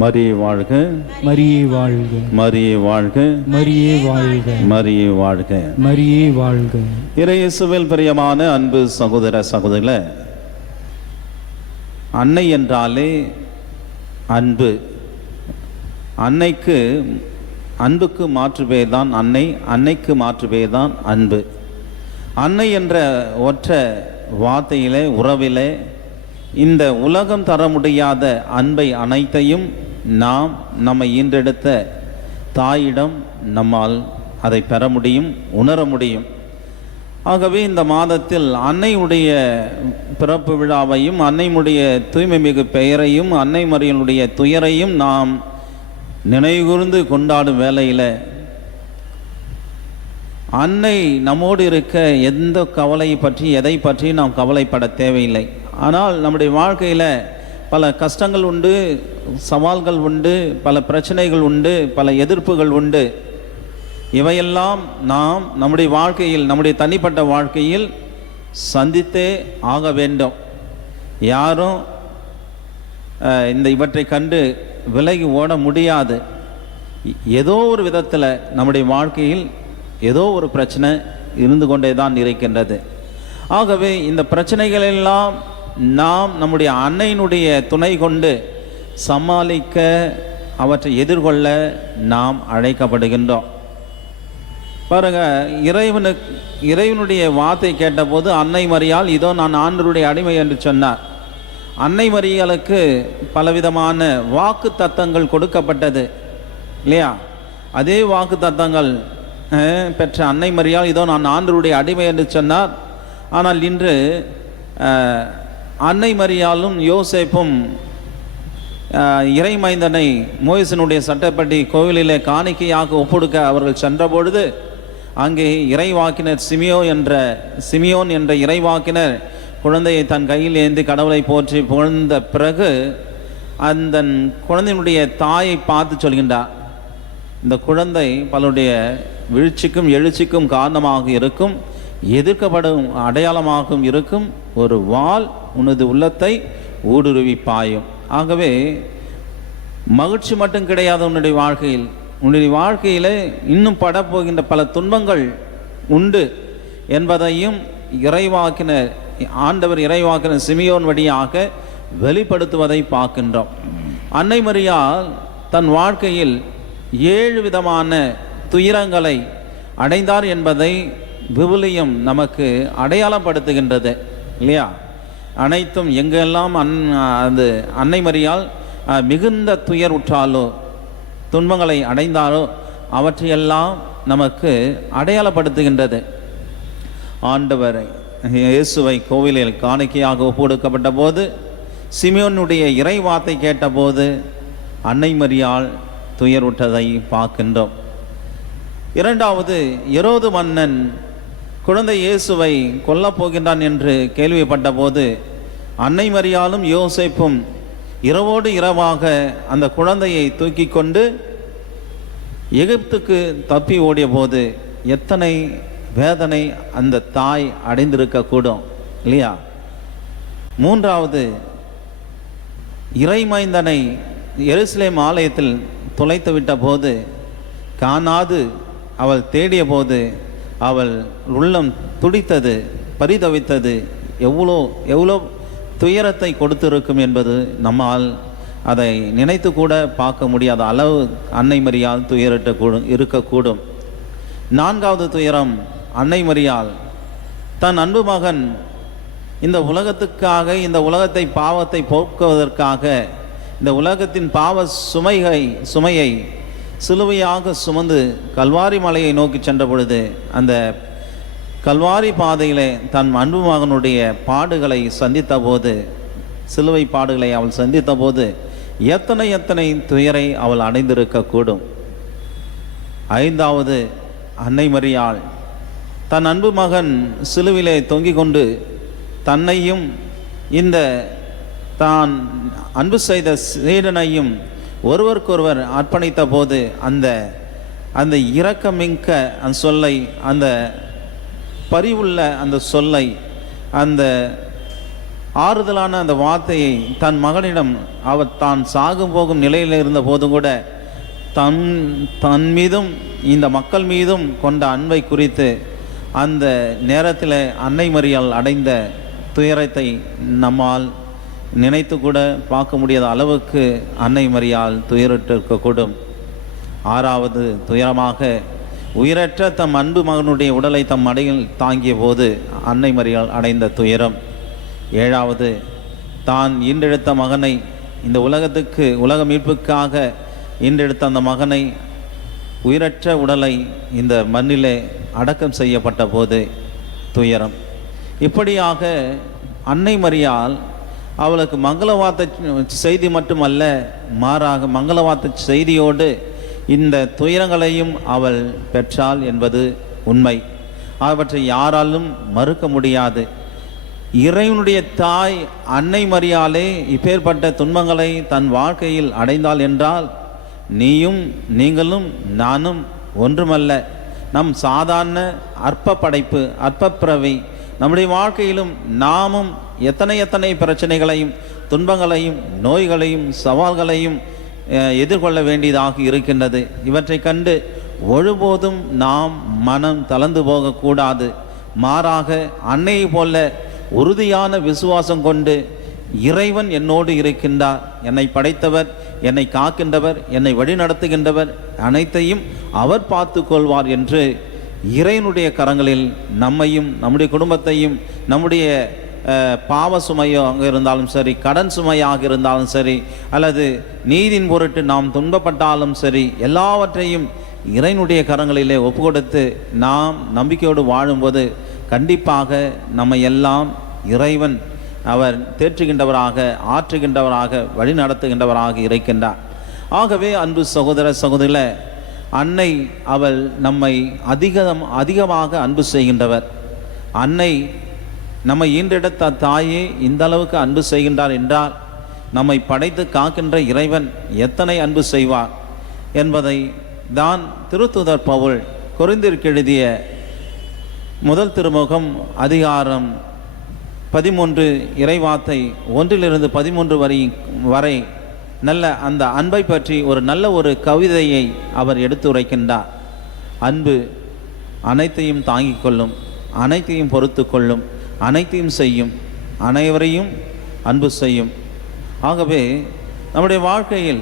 மரியே வாழ்க. மரியே வாழ்க. மரியே வாழ்க. மரியே வாழ்க. மரியே வாழ்க. மரியே வாழ்க. இறையேசுவில் பிரியமான அன்பு சகோதர சகோதரிகள அன்னை என்றாலே அன்பு. அன்னைக்கு அன்புக்கு மாற்று தான் அன்னை அன்னைக்கு மாற்று தான் அன்பு. அன்னை என்ற ஒற்ற வார்த்தையிலே உறவிலே இந்த உலகம் தர முடியாத அன்பை அனைத்தையும் நாம் நம்மை ஈன்றெடுத்த தாயிடம் நம்மால் அதை பெற முடியும் உணர முடியும். ஆகவே இந்த மாதத்தில் அன்னையுடைய பிறப்பு விழாவையும் அன்னையுடைய தூய்மை மிகு பெயரையும் அன்னை மறியலுடைய துயரையும் நாம் நினைவுகூர்ந்து கொண்டாடும் வேலையில் அன்னை நம்மோடு இருக்க எந்த கவலை பற்றி எதை பற்றி நாம் கவலைப்பட தேவையில்லை. ஆனால் நம்முடைய வாழ்க்கையில் பல கஷ்டங்கள் உண்டு சவால்கள் உண்டு பல பிரச்சனைகள் உண்டு பல எதிர்ப்புகள் உண்டு. இவையெல்லாம் நாம் நம்முடைய வாழ்க்கையில் நம்முடைய தனிப்பட்ட வாழ்க்கையில் சந்தித்தே ஆக வேண்டும். யாரும் இந்த இவற்றை கண்டு விலகி ஓட முடியாது. ஏதோ ஒரு விதத்தில் நம்முடைய வாழ்க்கையில் ஏதோ ஒரு பிரச்சனை இருந்து கொண்டே தான் இருக்கின்றது. ஆகவே இந்த பிரச்சனைகளெல்லாம் நாம் நம்முடைய அன்னையினுடைய துணை கொண்டு சமாளிக்க அவற்றை எதிர்கொள்ள நாம் அழைக்கப்படுகின்றோம். பாருங்க இறைவனுக்கு இறைவனுடைய வார்த்தை கேட்டபோது அன்னை மரியால் இதோ நான் ஆண்டருடைய அடிமை என்று சொன்னார். அன்னை மரியாளுக்கு பலவிதமான வாக்கு தத்தங்கள் கொடுக்கப்பட்டது இல்லையா? அதே வாக்கு தத்தங்கள் பெற்ற அன்னை மரியால் இதோ நான் ஆண்டருடைய அடிமை என்று சொன்னார். ஆனால் இன்று அன்னை மரியாலும் யோசேப்பும் இறை இறைமைந்தனை மோயசனுடைய சட்டப்படி கோவிலிலே காணிக்கையாக ஒப்புடுக்க அவர்கள் சென்றபொழுது அங்கே இறைவாக்கினர் சிமியோ என்ற சிமியோன் என்ற இறைவாக்கினர் குழந்தையை தன் கையில் ஏந்தி கடவுளை போற்றி புகழ்ந்த பிறகு அந்த குழந்தையினுடைய தாயை பார்த்து சொல்கின்றார் இந்த குழந்தை பலருடைய வீழ்ச்சிக்கும் எழுச்சிக்கும் காரணமாக இருக்கும் எதிர்க்கப்படும் அடையாளமாகவும் இருக்கும் ஒரு வாள் உனது உள்ளத்தை ஊடுருவி பாயும். ஆகவே மகிழ்ச்சி மட்டும் கிடையாது உன்னுடைய வாழ்க்கையில். உன்னுடைய வாழ்க்கையில் இன்னும் படப்போகின்ற பல துன்பங்கள் உண்டு என்பதையும் இறைவாக்கினர் ஆண்டவர் இறைவாக்கின சிமியோன் வழியாக வெளிப்படுத்துவதை பார்க்கின்றோம். அன்னை மரியால் தன் வாழ்க்கையில் ஏழு விதமான துயரங்களை அடைந்தார் என்பதை விபுலியம் நமக்கு அடையாளப்படுத்துகின்றது இல்லையா? அனைத்தும் எங்கெல்லாம் அன் அது அன்னை மரியால் மிகுந்த துயர் உற்றாலோ துன்பங்களை அடைந்தாலோ அவற்றையெல்லாம் நமக்கு அடையாளப்படுத்துகின்றது. ஆண்டவர் இயேசுவை கோவிலில் காணிக்கையாக ஒப்புடுக்கப்பட்ட போது சிமியோனுடைய இறை வார்த்தை கேட்டபோது அன்னை மரியாள் துயருற்றதை பார்க்கின்றோம். இரண்டாவது எரோது மன்னன் குழந்தை இயேசுவை கொல்லப் போகின்றான் என்று கேள்விப்பட்டபோது அன்னை மரியாலும் யோசிப்பும் இரவோடு இரவாக அந்த குழந்தையை தூக்கி கொண்டு எகிப்துக்கு தப்பி ஓடிய போது எத்தனை வேதனை அந்த தாய் அடைந்திருக்கக்கூடும் இல்லையா? மூன்றாவது இறைமைந்தனை எருசலேம் ஆலயத்தில் துளைத்து விட்ட போது காணாது அவள் தேடிய போது அவள் உள்ளம் துடித்தது பரிதவித்தது. எவ்வளோ எவ்வளோ துயரத்தை கொடுத்திருக்கும் என்பது நம்மால் அதை நினைத்து கூட பார்க்க முடியாத அளவு அன்னை மரியால் துயரிட்ட இருக்கக்கூடும். நான்காவது துயரம் அன்னை மரியால். தன் அன்பு மகன் இந்த உலகத்துக்காக இந்த உலகத்தை பாவத்தை போக்குவதற்காக இந்த உலகத்தின் பாவ சுமைகை சுமையை சிலுவையாக சுமந்து கல்வாரி மலையை நோக்கி சென்ற பொழுது அந்த கல்வாரி பாதையிலே தன் அன்பு மகனுடைய பாடுகளை சந்தித்த போது சிலுவை பாடுகளை அவள் சந்தித்த போது எத்தனை எத்தனை துயரை அவள் அடைந்திருக்கக்கூடும். ஐந்தாவது அன்னை மரியாள் தன் அன்பு மகன் சிலுவிலே தொங்கிக் கொண்டு தன்னையும் இந்த தான் அன்பு செய்த சீடனையும் ஒருவருக்கொருவர் அர்ப்பணித்த போது அந்த அந்த இரக்கமிக்க அந்த சொல்லை அந்த பரிவுள்ள அந்த சொல்லை அந்த ஆறுதலான அந்த வார்த்தையை தன் மகனிடம் அவர் தான் சாகும் போகும் நிலையில் இருந்த போதும் கூட தன் தன் மீதும் இந்த மக்கள் மீதும் கொண்ட அன்பை குறித்து அந்த நேரத்தில் அன்னை மறியால் அடைந்த துயரத்தை நம்மால் நினைத்து கூட பார்க்க முடியாத அளவுக்கு அன்னை மறியால் துயரிட்டிருக்கக்கூடும். ஆறாவது துயரமாக உயிரற்ற தம் அன்பு மகனுடைய உடலை தம் மடையில் தாங்கிய போது அன்னை மரியால் அடைந்த துயரம். ஏழாவது தான் ஈன்றெடுத்த மகனை இந்த உலகத்துக்கு உலக மீட்புக்காக ஈன்றெடுத்த அந்த மகனை உயிரற்ற உடலை இந்த மண்ணிலே அடக்கம் செய்யப்பட்ட போது துயரம். இப்படியாக அன்னை மரியால் அவளுக்கு மங்களவார்த்த செய்தி மட்டுமல்ல மாறாக மங்களவார்த்த செய்தியோடு இந்த துயரங்களையும் அவள் பெற்றாள் என்பது உண்மை. அவற்றை யாராலும் மறுக்க முடியாது. இறைவனுடைய தாய் அன்னை மரியாலே இப்பேற்பட்ட துன்பங்களை தன் வாழ்க்கையில் அடைந்தாள் என்றால் நீயும் நீங்களும் நானும் ஒன்றுமல்ல. நம் சாதாரண அற்ப படைப்பு அற்பப்பிறவி நம்முடைய வாழ்க்கையிலும் நாமும் எத்தனை எத்தனை பிரச்சனைகளையும் துன்பங்களையும் நோய்களையும் சவால்களையும் எதிர்கொள்ள வேண்டியதாக இருக்கின்றது. இவற்றை கண்டு ஒருபோதும் நாம் மனம் தளர்ந்து போகக்கூடாது. மாறாக அன்னையை போல உறுதியான விசுவாசம் கொண்டு இறைவன் என்னோடு இருக்கின்றார். என்னை படைத்தவர் என்னை காக்கின்றவர் என்னை வழிநடத்துகின்றவர் அனைத்தையும் அவர் பார்த்து கொள்வார் என்று இறைவனுடைய கரங்களில் நம்மையும் நம்முடைய குடும்பத்தையும் நம்முடைய பாவ சுமையாக இருந்தாலும் சரி கடன் சுமையாக இருந்தாலும் சரி அல்லது நீதின் பொருட்டு நாம் துன்பப்பட்டாலும் சரி எல்லாவற்றையும் இறைனுடைய கரங்களிலே ஒப்பு கொடுத்து நாம் நம்பிக்கையோடு வாழும்போது கண்டிப்பாக நம்ம எல்லாம் இறைவன் அவர் தேற்றுகின்றவராக ஆற்றுகின்றவராக வழி நடத்துகின்றவராக இருக்கின்றார் ஆகவே அன்பு சகோதர சகோதரில அன்னை அவள் நம்மை அதிகம் அதிகமாக அன்பு செய்கின்றவர். அன்னை நம்ம ஈன்றெடுத்த தாயே இந்த அளவுக்கு அன்பு செய்கின்றார் என்றால் நம்மை படைத்து காக்கின்ற இறைவன் எத்தனை அன்பு செய்வார் என்பதை தான் திருத்துதர் பவுல் கொரிந்திற்கு எழுதிய முதல் திருமுகம் அதிகாரம் பதிமூன்று இறைவாத்தை ஒன்றிலிருந்து பதிமூன்று வரை வரை நல்ல அந்த அன்பை பற்றி ஒரு நல்ல ஒரு கவிதையை அவர் எடுத்துரைக்கின்றார். அன்பு அனைத்தையும் தாங்கிக் கொள்ளும் அனைத்தையும் பொறுத்து கொள்ளும். அனைத்தையும் செய்யும் அனைவரையும் அன்பு செய்யும். ஆகவே நம்முடைய வாழ்க்கையில்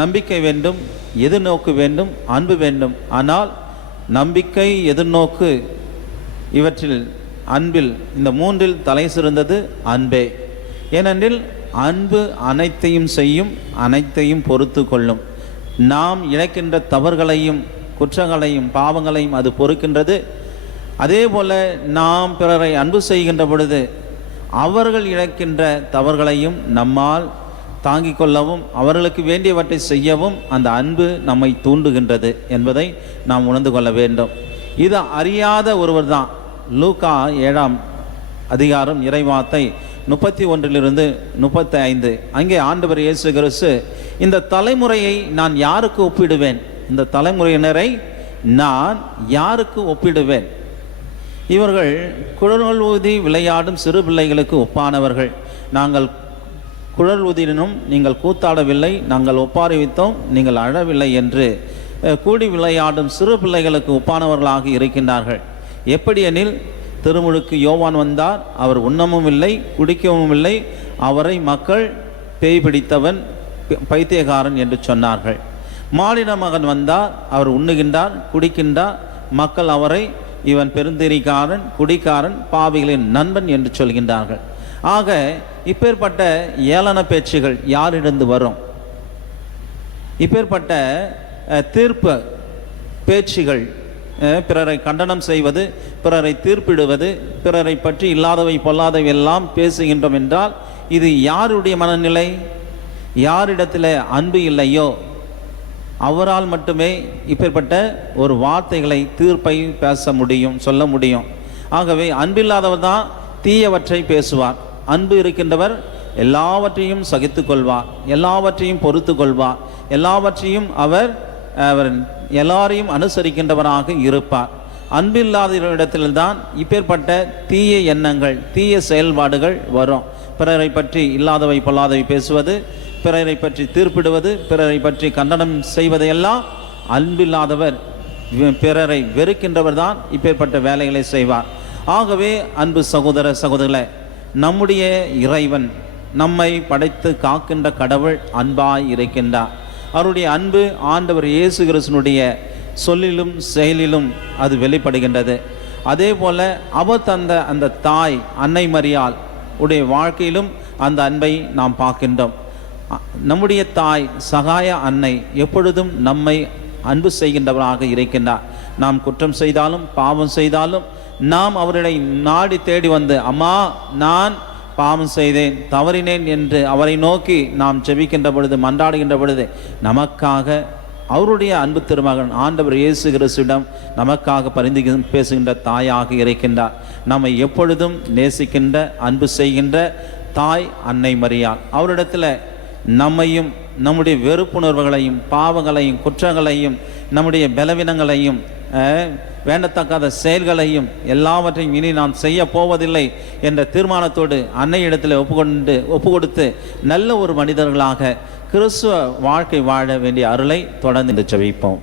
நம்பிக்கை வேண்டும் எதிர்நோக்கு வேண்டும் அன்பு வேண்டும். ஆனால் நம்பிக்கை எதிர்நோக்கு இவற்றில் அன்பில் இந்த மூன்றில் தலை சிறந்தது அன்பே. ஏனென்றில் அன்பு அனைத்தையும் செய்யும் அனைத்தையும் பொறுத்து கொள்ளும். நாம் இழைக்கின்ற தவறுகளையும் குற்றங்களையும் பாவங்களையும் அது பொறுக்கின்றது. அதே போல் நாம் பிறரை அன்பு செய்கின்ற பொழுது அவர்கள் இழக்கின்ற தவறுகளையும் நம்மால் தாங்கிக் கொள்ளவும் அவர்களுக்கு வேண்டியவற்றை செய்யவும் அந்த அன்பு நம்மை தூண்டுகின்றது என்பதை நாம் உணர்ந்து கொள்ள வேண்டும். இது அறியாத ஒருவர் தான் லூகா ஏழாம் அதிகாரம் இறைவாத்தை முப்பத்தி ஒன்றிலிருந்து முப்பத்தி ஐந்து. அங்கே ஆண்டவர் இயேசு கிறிஸ்து இந்த தலைமுறையை நான் யாருக்கு ஒப்பிடுவேன்? இந்த தலைமுறையினரை நான் யாருக்கு ஒப்பிடுவேன்? இவர்கள் குழல் ஊதி விளையாடும் சிறு பிள்ளைகளுக்கு ஒப்பானவர்கள். நாங்கள் குழல் ஊதினும் நீங்கள் கூத்தாடவில்லை நாங்கள் ஒப்பாரிவித்தோம் நீங்கள் அழவில்லை என்று கூடி விளையாடும் சிறு பிள்ளைகளுக்கு ஒப்பானவர்களாக இருக்கின்றார்கள். எப்படியெனில் திருமுழுக்கு யோவான் வந்தார் அவர் உண்ணமும் இல்லை குடிக்கவும் இல்லை அவரை மக்கள் பேய் பிடித்தவன் பைத்தியகாரன் என்று சொன்னார்கள். மாநில மகன் வந்தார் அவர் உண்ணுகின்றார் குடிக்கின்றார் மக்கள் அவரை இவன் பெருந்தெறிக்காரன் குடிக்காரன் பாவிகளின் நண்பன் என்று சொல்கின்றார்கள். ஆக இப்பேற்பட்ட ஏளன பேச்சுகள் யாரிடந்து வரும்? இப்பேற்பட்ட தீர்ப்பு பேச்சுகள் பிறரை கண்டனம் செய்வது பிறரை தீர்ப்பிடுவது பிறரை பற்றி இல்லாதவை பொல்லாதவை எல்லாம் பேசுகின்றோம் என்றால் இது யாருடைய மனநிலை? யாரிடத்தில் அன்பு இல்லையோ? அவரால் மட்டுமே இப்பேற்பட்ட ஒரு வார்த்தைகளை தீர்ப்பை பேச முடியும் சொல்ல முடியும். ஆகவே அன்பில்லாதவர் தான் தீயவற்றை பேசுவார். அன்பு இருக்கின்றவர் எல்லாவற்றையும் சகித்து கொள்வார் எல்லாவற்றையும் பொறுத்து கொள்வார் எல்லாவற்றையும் அவர் அவர் எல்லாரையும் அனுசரிக்கின்றவராக இருப்பார். அன்பில்லாதவரிடத்தில்தான் இப்பேற்பட்ட தீய எண்ணங்கள் தீய செயல்பாடுகள் வரும். பிறரை பற்றி இல்லாதவை பொல்லாதவை பேசுவது பிறரை பற்றி தீர்ப்பிடுவது பிறரை பற்றி கண்டனம் செய்வதையெல்லாம் அன்பில்லாதவர் பிறரை வெறுக்கின்றவர் தான் இப்பேற்பட்ட வேலைகளை செய்வார். ஆகவே அன்பு சகோதர சகோதரர்களே நம்முடைய இறைவன் நம்மை படைத்து காக்கின்ற கடவுள் அன்பாய் இருக்கின்றார். அவருடைய அன்பு ஆண்டவர் இயேசு கிறிஸ்துனுடைய சொல்லிலும் செயலிலும் அது வெளிப்படுகின்றது. அதே போல அவர் தந்த அந்த தாய் அன்னை மரியால் உடைய வாழ்க்கையிலும் அந்த அன்பை நாம் பார்க்கின்றோம். நம்முடைய தாய் சகாய அன்னை எப்பொழுதும் நம்மை அன்பு செய்கின்றவராக இருக்கின்றார். நாம் குற்றம் செய்தாலும் பாவம் செய்தாலும் நாம் அவர்களை நாடி தேடி வந்து அம்மா நான் பாவம் செய்தேன் தவறினேன் என்று அவரை நோக்கி நாம் செபிக்கின்ற பொழுது மன்றாடுகின்ற பொழுது நமக்காக அவருடைய அன்பு திருமகன் ஆண்டவர் இயேசு கிறிஸ்துவிடம் நமக்காக பரிந்து பேசுகின்ற தாயாக இருக்கின்றார். நம்மை எப்பொழுதும் நேசிக்கின்ற அன்பு செய்கின்ற தாய் அன்னை மரியாள் அவரிடத்தில் நம்மையும் நம்முடைய வெறுப்புணர்வுகளையும் பாவங்களையும் குற்றங்களையும் நம்முடைய பலவீனங்களையும் வேண்டத்தக்காத செயல்களையும் எல்லாவற்றையும் இனி நான் செய்ய போவதில்லை என்ற தீர்மானத்தோடு அன்னையிடத்தில் ஒப்புக்கொண்டு ஒப்பு கொடுத்து நல்ல ஒரு மனிதர்களாக கிறிஸ்துவ வாழ்க்கை வாழ வேண்டிய அருளை தொடர்ந்து செவிப்போம்.